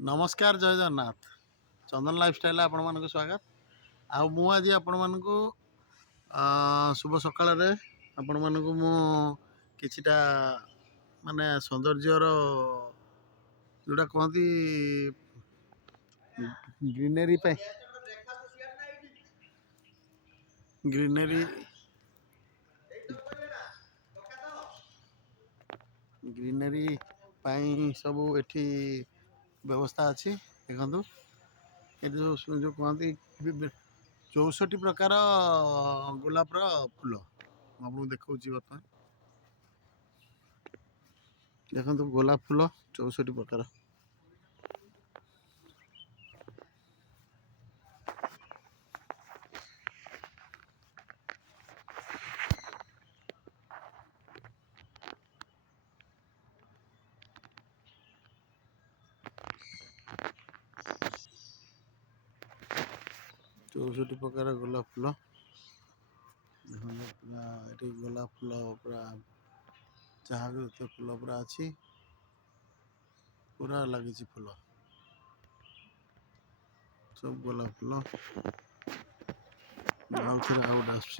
नमस्कार जय जगन्नाथ चंदन लाइफस्टाइल आपण मानक स्वागत मु आज आपण मानक शुभ सकाळ आपण मानक मु किछिटा माने सौंदर्यर जोटा कहती ग्रीनरी ग्रीनरी ग्रीनरी सब एठी व्यवस्था अच्छी देखु ये जो कहती 64 प्रकार गोलाप फूल आपको देखा बर्तमान देखो गोलाप फूल 64 प्रकार 64 प्रकार गोलाप फूल ये गोलाप फूल पूरा जहाँ फूल पूरा अच्छी पूरा लगी फूल सब गोलाप फूल आउट आस